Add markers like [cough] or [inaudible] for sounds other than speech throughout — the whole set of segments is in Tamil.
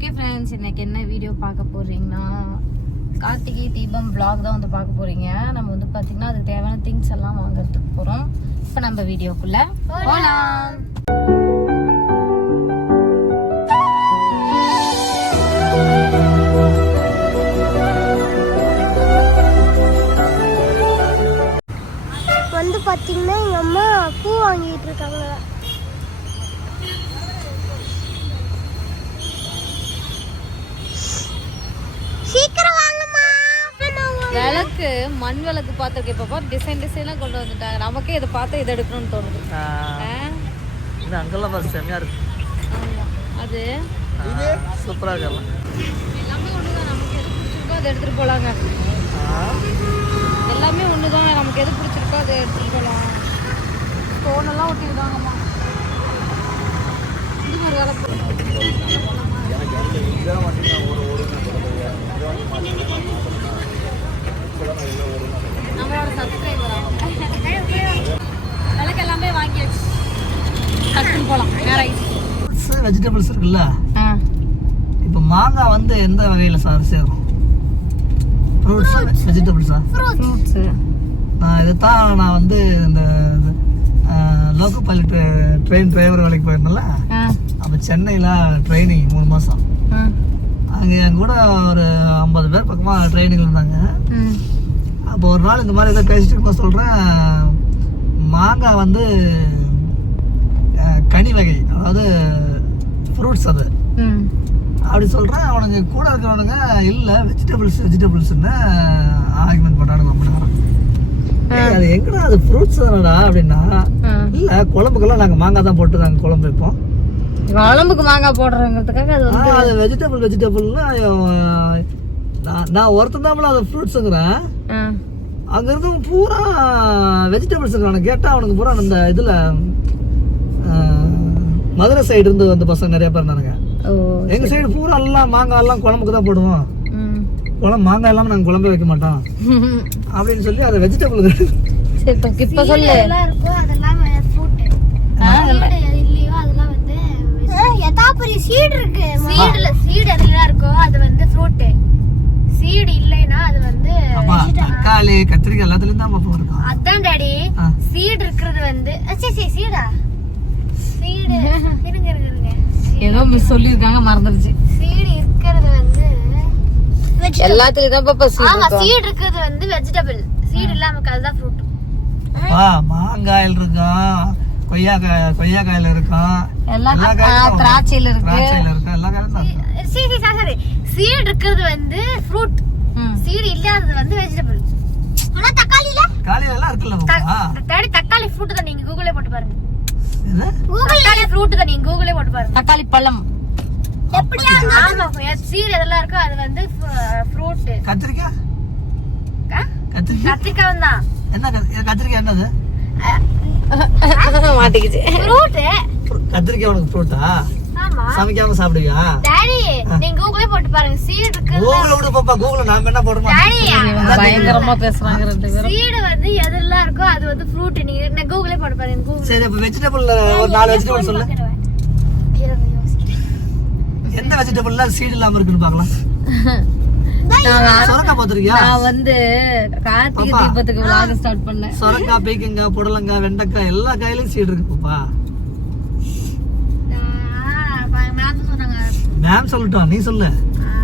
ஓகே ஃப்ரெண்ட்ஸ் இன்னைக்கு என்ன வீடியோ பார்க்க போறீங்கன்னா கார்த்திகை தீபம் vlog தான் வந்து பார்க்க போறீங்க. நம்ம வந்து பார்த்தீங்கன்னா அதுக்கு தேவையான திங்ஸ் எல்லாம் வாங்குறதுக்கு போகிறோம் இப்போ நம்ம வீடியோக்குள்ள போகலாம் வந்து பார்த்தீங்கன்னா எங்கள் அம்மா பூ வாங்கிட்டு இருக்காங்க. விளக்கு மண் விளக்கு பார்த்துருக்கேன். இப்போ பாரு டிசைன் டிசைனாக கொண்டு வந்துட்டாங்க. நமக்கே இதை பார்த்தா இதை எடுக்கணும்னு தோணுது? இது அங்கெல்லாம் பாரு செம்மையா இருக்கு. அது? சூப்பரா இருக்கலாம் எல்லாமே. ஒன்று தான் நமக்கு எது பிடிச்சிருக்கோ அதை எடுத்துகிட்டு போகலாங்க எல்லாமே ஒன்று தான் நமக்கு எது பிடிச்சிருக்கோ அதை எடுத்துகிட்டு போகலாம் ஸ்டோனெல்லாம் ஒட்டியிருக்காங்கம்மா. இது மாதிரி வேலை நம்மளோட சப்ஸ்கிரைபரா விளக்கு எல்லாமே வாங்கியாச்சு டக்குன்னு போகலாம் நேரம் ஃப்ரூட்ஸ் வெஜிடபிள்ஸ் இருக்குல்ல? இப்போ மாங்காய் வந்து எந்த வகையில் சார் சேரும்? ஃப்ரூட்ஸ் வெஜிடபிள்ஸா ஃப்ரூட்ஸு நான் இதை தான் நான் வந்து இந்த லோக்கல் பைலட் ட்ரெயின் டிரைவர் வேலைக்கு போயிருந்தேன்ல? அப்போ சென்னையில் ட்ரைனிங் மூணு மாதம் அங்கே என் கூட ஒரு ஐம்பது பேர் பக்கமாக ட்ரைனிங் இருந்தாங்க. அப்போ ஒரு நாள் இந்த மாதிரி ஏதோ பேசிட்டு இருக்கும்போது சொல்கிறேன் மாங்காய் வந்து கனி வகை அதாவது ஃப்ரூட்ஸ் அது. அப்படி சொல்கிறேன் அவனுங்க கூட இருக்கிறவனுங்க இல்லை வெஜிடபிள்ஸ் வெஜிடபிள்ஸ்னு ஆர்குமெண்ட் பண்ணானுங்க ரொம்ப நேரம். அது எங்கடா அது ஃப்ரூட்ஸ் தானடா அப்படின்னா இல்லை குழம்புக்கெல்லாம் நாங்கள் மாங்காய் தான் போட்டு நாங்கள் குழம்பு வைப்போம். குழம்புக்கு மாங்காய் போடுறதுக்காக அது ஆ, வந்து அது வெஜிடபிள் வெஜிடபிள்னா நான் நான் ஒருத்தன் தான் அது ஃப்ரூட்ஸுங்கிறேன் அங்க இருந்தவங்க பூரா வெஜிடபிள்ஸ் இருக்கானு கேட்டா அவனுக்கு பூரா அந்த இதுல மதுரை சைடு இருந்து வந்த பசங்க நிறைய பேர் இருந்தானுங்க. ஓ எங்க சைடு பூரா எல்லாம் மாங்காய் எல்லாம் குழம்புக்கு தான் போடுவோம். ம். குழம்பு மாங்காய் இல்லாம நாங்க குழம்பே வைக்க மாட்டோம். [laughs] அப்படின்னு சொல்லி அது வெஜிடபிள் சரி இப்போ சொல்லு. எதாப்பரி சீடு இருக்கு. சீடுல சீடு எதுலாம் இருக்கோ அது வந்து ஃப்ரூட்டு சீடு இல்லைன்னா அது வந்து தக்காளி கத்திரிக்காய் எல்லாத்துலயும் தான் அதான் டாடி. சீடு இருக்கிறது வந்து சரி சரி சீடா? சீடு. இருங்க இருங்க இருங்க. ஏதோ மிஸ் சொல்லியிருக்காங்க மறந்துடுச்சு சீடு இருக்கிறது வந்து எல்லாத்துலயும் தான் பாப்பா ஆமா சீட் சீடு இருக்கிறது வந்து வெஜிடபிள் சீடு இல்லாம அதுதான் ஃப்ரூட் வா மாங்காயில் இருக்கும் கொய்யாக்காய் கொய்யாக்காயில எல்லாம் எல்லா காயும் திராட்சையில இருக்கு. திராட்சையில இருக்கும் எல்லா காயும் இருக்கும். சரி. சீடு இருக்கிறது வந்து ஃப்ரூட். சீடு இல்லாதது வந்து வெஜிடபிள் ஆனா தக்காளில காலையில எல்லாம் இருக்குல்ல தக்காளி ஃப்ரூட் தான். நீங்க கூகுளே போட்டு பாருங்க. தக்காளி ஃப்ரூட் தான் நீங்க கூகுளே போட்டு பாருங்க தக்காளி பழம். எப்படி ஆமா சீடு எதெல்லாம் இருக்கோ அது வந்து ஃப்ரூட் கத்திரிக்காய் கத்திரிக்காய் கத்திரிக்காய் தான் என்ன கத்தி- கத்திரிக்காய் என்னது? [laughs] மாட்டிக்கிச்சு. ஃப்ரூட் கத்திரிக்காய் உனக்கு ஃப்ரூட்டா சமைக்காம சாப்பிடுவியா? டாடி நீங்க கூகுளே போட்டு பாருங்க. சீடு இருக்கு கூகுள விடு பாப்பா கூகுள நாம என்ன போடுறோம் டாடி பயங்கரமா பேசுறாங்க ரெண்டு பேரும். சீடு வந்து எதெல்லாம் இருக்கோ அது வந்து ஃப்ரூட் நீங்க நான் கூகுளே போட்டு பாருங்க கூகுள் சரி அப்ப வெஜிடபிள் ஒரு நாலு வெஜிடபிள் சொல்லு. எந்த வெஜிடபிள்ல சீடு இல்லாம இருக்குன்னு பாத்திருக்கியா நான் வந்து கார்த்திகை. தீபத்துக்கு விளாக ஸ்டார்ட் பண்ணேன். சொரக்காய் பீக்கங்காய் புடலங்காய் வெண்டைக்காய் எல்லா காயிலும் சீடு இருக்கு பாப்பா மேம் சொன்னாங்க மேம் சொல்லட்டும். நீ சொல்லு.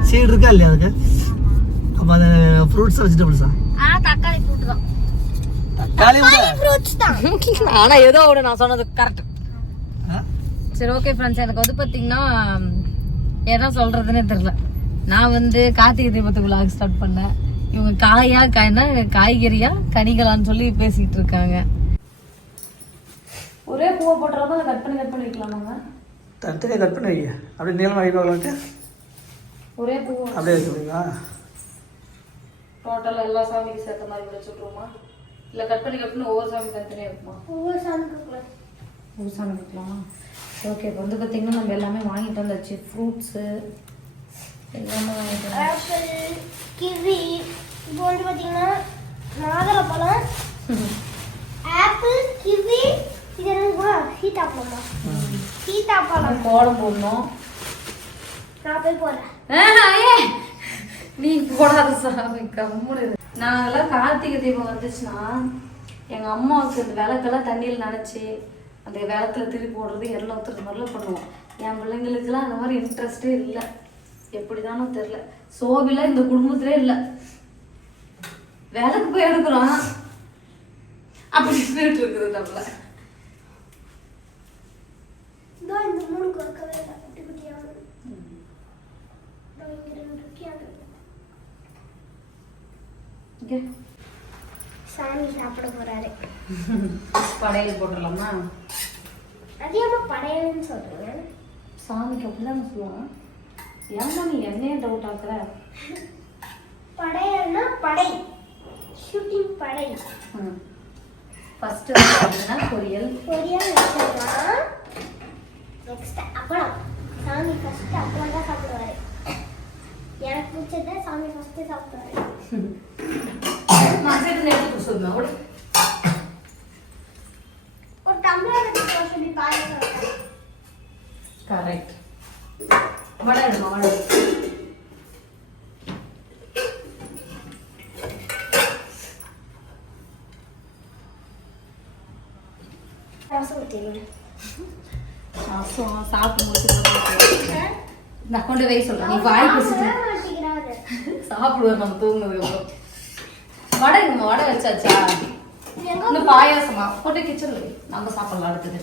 சீடு இருக்கா இல்லையா அதுக்கு? அப்ப அது ஃப்ரூட்ஸ் வெஜிடபிள்ஸா ஆ தக்காளி ஃப்ரூட் தான். தக்காளி விட ஃப்ரூட்ஸ் தான். [laughs] ஆனா ஏதோ ஒன்று நான் சொன்னது கரெக்ட்? சரி ஓகே ஃப்ரெண்ட்ஸ் எனக்கு வந்து பார்த்தீங்கன்னா என்ன சொல்றதுன்னே தெரியல. நான் வந்து கார்த்திகை தீபத்துக்கு விளாக் ஸ்டார்ட் பண்ணேன். இவங்க காயா காய்னா காய்கறியா கனிகளான்னு சொல்லி பேசிக்கிட்டு இருக்காங்க. ஒரே பூவை போட்டுறதா கட் பண்ணி கட் பண்ணி வைக்கலாமாங்க? தனித்தனியாக கட் பண்ணி வைங்க. அப்படியே நீளம் வைக்கலாம்ட்டு ஒரே பூ. அப்படியே வச்சுருவீங்களா டோட்டல் எல்லா சாமிக்கு சேர்த்த மாதிரி வச்சு விட்ருவோமா இல்லை கட் பண்ணி கட் பண்ணி ஒவ்வொரு சாமி தனித்தனியாக வைக்குமா ஒவ்வொரு சாமிக்கு ஒரு சாமி வைக்கலாமா. ஓகே இப்போ வந்து பார்த்தீங்கன்னா நம்ம எல்லாமே வாங்கிட்டு வந்தாச்சு. ஃப்ரூட்ஸு எல்லாமே. ஆப்பிள் கிவி இப்போ வந்து பார்த்தீங்கன்னா மாதுளப்பழம் ஆப்பிள் [laughs] கிவி இது என்னது சீதாப்பழமா சீதாப்பழம் கோலம் போடணும். நான் போய் போடுறேன் நீ போடாத சாமி கம்முனு நாங்கெல்லாம் கார்த்திகை தீபம் வந்துச்சுன்னா எங்க அம்மாவுக்கு இந்த விளக்கெல்லாம் தண்ணியில் நனைச்சி அந்த விளக்குல திருப்பி போடுறது எல்லாம் ஒருத்தர் மாதிரிலாம் பண்ணுவோம். என் பிள்ளைங்களுக்குலாம் அந்த மாதிரி இன்ட்ரெஸ்டே இல்லை. எப்படிதானோ தெரில சோபில இந்த குடும்பத்திலே இல்லை. விளக்கு போய் எடுக்கிறோம். அப்படி ஸ்பிரிட் இருக்குது நம்மள. இந்த மூணு கொடுக்கவே இல்லை குட்டி குட்டியாக இதோ இங்க ரெண்டு இருக்கியாது ஓகே சாமி சாப்பிட போறாரு. படையல் போட்டுடலாமா? அதிகமா படையல்னு சொல்றீங்க? சாமிக்கு அப்படிதான் சொல்லுவாங்க. ஏன்னா நீ என்னையே டவுட் ஆக்குற? படையல்னா படை. ஷூட்டிங் படை. ஃபர்ஸ்ட் பார்த்தீங்கன்னா பொரியல். பொரியல் வச்சிடலாம். நெக்ஸ்ட் அப்பளம் சாமி ஃபர்ஸ்ட் அப்பளம் தான் சாப்பிடுவாரு எனக்கு பிடிச்சத சாமி ஃபர்ஸ்ட் சாப்பிடுவாரு மசேட்டு எடுத்து சொல்லுமா கூட ஒரு டம்ளர் எடுத்து சொல்லி பாருங்க கரெக்ட் வடை எடுமா வடை ரசம் ஊற்றிடுங்க ரசம் சாப்பிட்டு முடிச்சு நான் கொண்டு வை சொல்றேன். நீ வாய் பேசிட்டு மாட்டேங்கிறாரு சாப்பிடுவோம் நம்ம தூங்குனதுக்கு அப்புறம். வடை எங்கம்மா வடை வச்சாச்சா? இன்னும் பாயாசமா? போட்டு கிச்சன்ல நம்ம சாப்பிடலாம் அடுத்தது.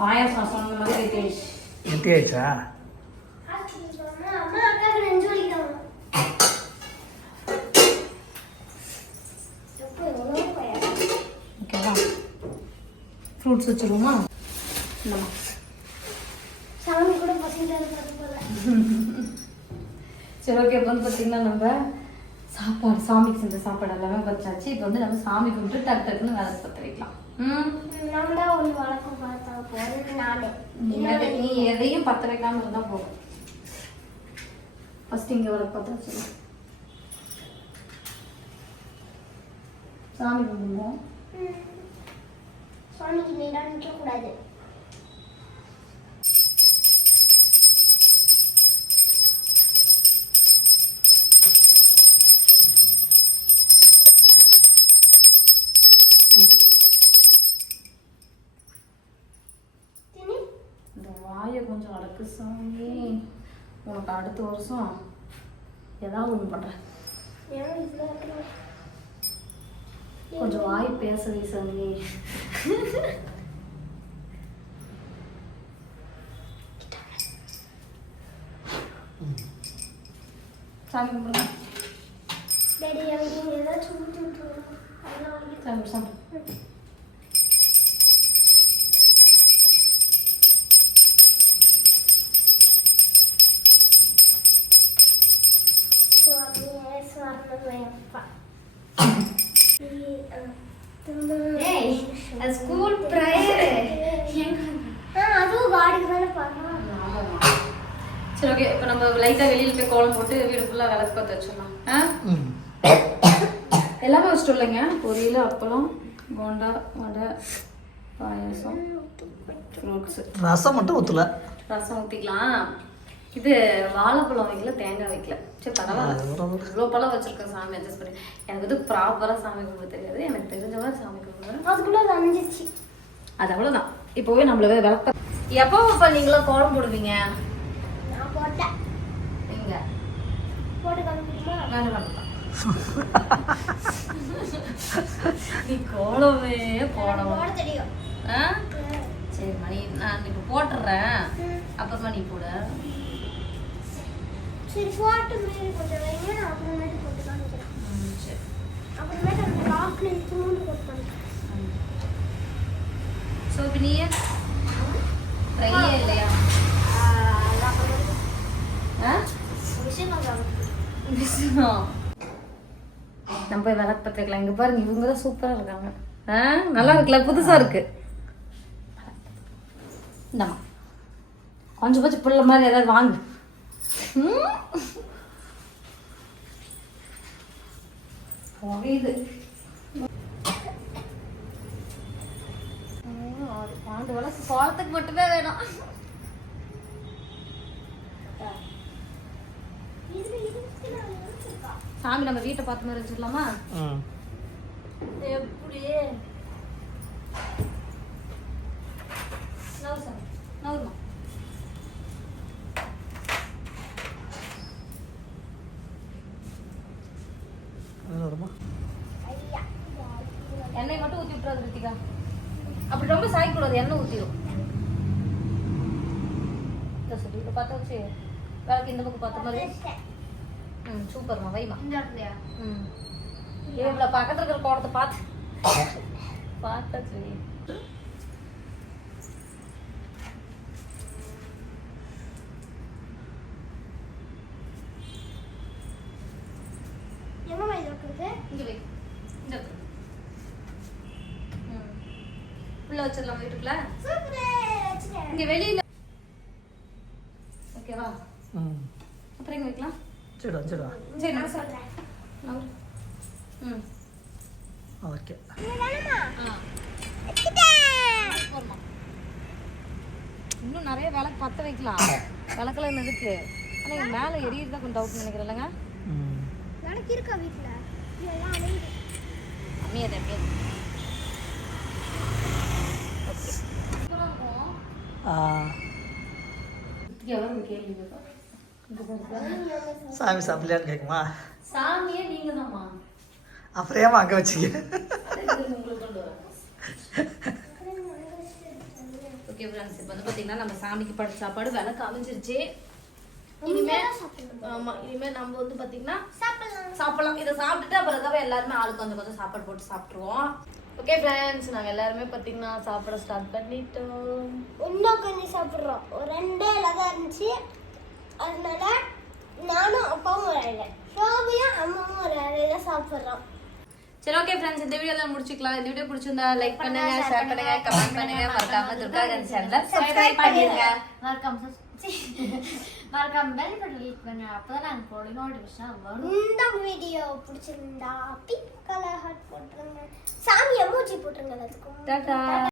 பாயாசம் சொன்ன மாதிரி எட்டி ஆயிடுச்சா? ஃப்ரூட்ஸ் வச்சுருவோமா? சாமி கூட சரி ஓகே இப்போ வந்து பார்த்தீங்கன்னா நம்ம சாப்பாடு சாமிக்கு செஞ்ச சாப்பாடு எல்லாமே வச்சாச்சு இப்போ வந்து நம்ம சாமி கும்பிட்டு டக்கு டக்குன்னு வேலை பற்ற வைக்கலாம் ம்? வழக்கம் பார்த்தா நீ எதையும் பற்ற வைக்காம இருந்தா போகும் ஃபர்ஸ்ட் இங்கே வர பற்ற வச்சுருங்க சாமி கும்பிடுவோம். சாமிக்கு நீடா நிற்கக்கூடாது அடக்கு சாமி. உனக்கு அடுத்த வருஷம் ஏதாவது ஒன்று பண்ணுறேன் கொஞ்சம் வாய் பேசுறீ சாமி. சாமி கும்பிடுங்க. டேடி எனக்கு இங்கே ஏதாச்சும் சாமி சாமி. School prayer. அதுவும் காடிக்கு தானே பாருங்க சரி ஓகே இப்போ நம்ம லைட்டாக வெளியில் போய் கோலம் போட்டு வீடு ஃபுல்லாக விளக்கு பார்த்து வச்சிடலாம். ஆ? ம் [coughs] எல்லாமே வச்சிட்டோம் இல்லைங்க பொரியல் அப்பளம் போண்டா வடை பாயாசம் ஃப்ரூட்ஸு ரசம் மட்டும் ஊற்றல ரசம் ஊற்றிக்கலாம் இது வாழைப்பழம் வைக்கல தேங்காய் வைக்கல. சரி பரவாயில்ல. இவ்வளோ பழம் வச்சிருக்கேன் சாமி அட்ஜஸ்ட் பண்ணி. எனக்கு வந்து ப்ராப்பராக சாமி கும்பிட தெரியாது. எனக்கு தெரிஞ்ச மாதிரி சாமி கும்பிடுவேன். அதுக்குள்ள அது அஞ்சிச்சு அது அவ்வளோதான் இப்போவே நம்மள விளக்க எப்போ இப்போ நீங்களாம் கோலம் போடுவீங்க? நான் போட்டேன். எங்க? போட்டு வேண்டாம் நீ கோலமே போடணும். போட தெரியும். ஆ? சரி மணி நான் இப்போ போட்டுடுறேன் ம். அப்புறமா நீ போட. சரி போட்டு மீறி கொஞ்சம் வைங்க. நான் அப்புறமேட்டு போட்டு காமிக்கிறேன் அப்புறமேட்டு அந்த சாக்லேட் தூண்டு போட்டு காமிக்கிறேன் ஸோ இப்போ நீ ட்ரையே இல்லையா. நம்ம போய் விளக்கு பத்திரிக்கலாம். இங்க பாருங்க இவங்க தான் சூப்பரா இருக்காங்க. ஆ? நல்லா இருக்குல்ல? புதுசா இருக்கு. இந்தாம்மா. கொஞ்சம் கொஞ்சம் பிள்ளை மாதிரி ஏதாவது வாங்கு. ம். புரியுது ம், பாண்டு சோளத்துக்கு மட்டுமே வேணும் இது சாமி நம்ம வீட்டை பார்த்த மாதிரி வச்சுக்கலாமா எப்படி நவுரு சாமி அது வருமா ஐயா எண்ணெய் மட்டும் ஊற்றி விட்டுறாது ரித்திகா அப்படி ரொம்ப இந்த சொல்லி இப்போ பார்த்து வச்சு விளக்கு இந்த பக்கம் பார்த்த மாதிரி ம் சூப்பர்மா வைமா ம் இவ்வளோ பக்கத்தில் இருக்கிற கோடத்தை பார்த்து பார்த்தாச்சு எங்க இது இருக்குது இங்கே வை இந்த இடத்துல. ம் உள்ள வச்சிடலாம் வீட்டுக்குள்ள இங்கே வெளியில் ஓகேவா? அப்புறம் எங்கே வைக்கலாம். சரிடா சரிடா சரி நான் சொல்றேன். ம். ஓகே. இன்னும் நிறைய விளக்கு பற்ற வைக்கலாம். விளக்குல இருக்கு. ஆனால் இங்கே மேலே எரியுது தான் கொஞ்சம் டவுட் நினைக்கிறேன் இல்லைங்க? ம். எனக்கு இருக்கா வீட்டுல? இதெல்லாம் அணையுது அம்மியது அம்மியது ஆ கேள்வி கேட்பா. இங்க பாருங்க. சாமி சாப்பிடலையான்னு கேட்குமா சாமியே நீங்க தான்மா அப்புறம் ஏமா அங்கே வச்சுக்க ஓகே ஃப்ரெண்ட்ஸ் இப்போ வந்து பார்த்தீங்கன்னா நம்ம சாமிக்கு படைச்ச சாப்பாடு விளக்கு அமைஞ்சிருச்சு இனிமே ஆமா இனிமே நம்ம வந்து பார்த்தீங்கன்னா சாப்பிடலாம். சாப்பிடலாம். இதை சாப்பிட்டுட்டு அப்புறம் தான் எல்லாருமே ஆளுக்கு கொஞ்சம் கொஞ்சம் சாப்பாடு போட்டு சாப்பிட்ருவோம் ஓகே ஃப்ரெண்ட்ஸ் நாங்கள் எல்லாருமே பார்த்தீங்கன்னா சாப்பிட ஸ்டார்ட் பண்ணிட்டோம். இன்னும் கொஞ்சம் சாப்பிட்றோம். ஒரு ரெண்டே இலை தான் இருந்துச்சு. அதனால நானும் அப்பாவும் ஒரு இலை ஷோபியும் அம்மாவும் ஒரு இலையில சாப்பிட்றோம். சரி ஓகே ஃப்ரெண்ட்ஸ் இந்த வீடியோல முடிச்சுக்கலாம். இந்த வீடியோ பிடிச்சிருந்தா லைக் பண்ணுங்க ஷேர் பண்ணுங்க கமெண்ட் பண்ணுங்க. மறக்காம துர்கா கன் சேனலை சப்ஸ்கிரைப் பண்ணிருங்க. மறக்காம மறக்காம பெல் பட்டன் கிளிக் பண்ணுங்க அப்பதான் நாங்க போட நோட்டிஃபிகேஷன் வரும் இந்த வீடியோ பிடிச்சிருந்தா பிங்க் கலர் ஹார்ட் போட்டுருங்க. சாமி எமோஜி போட்டுருங்க எல்லாத்துக்கும். டாடா.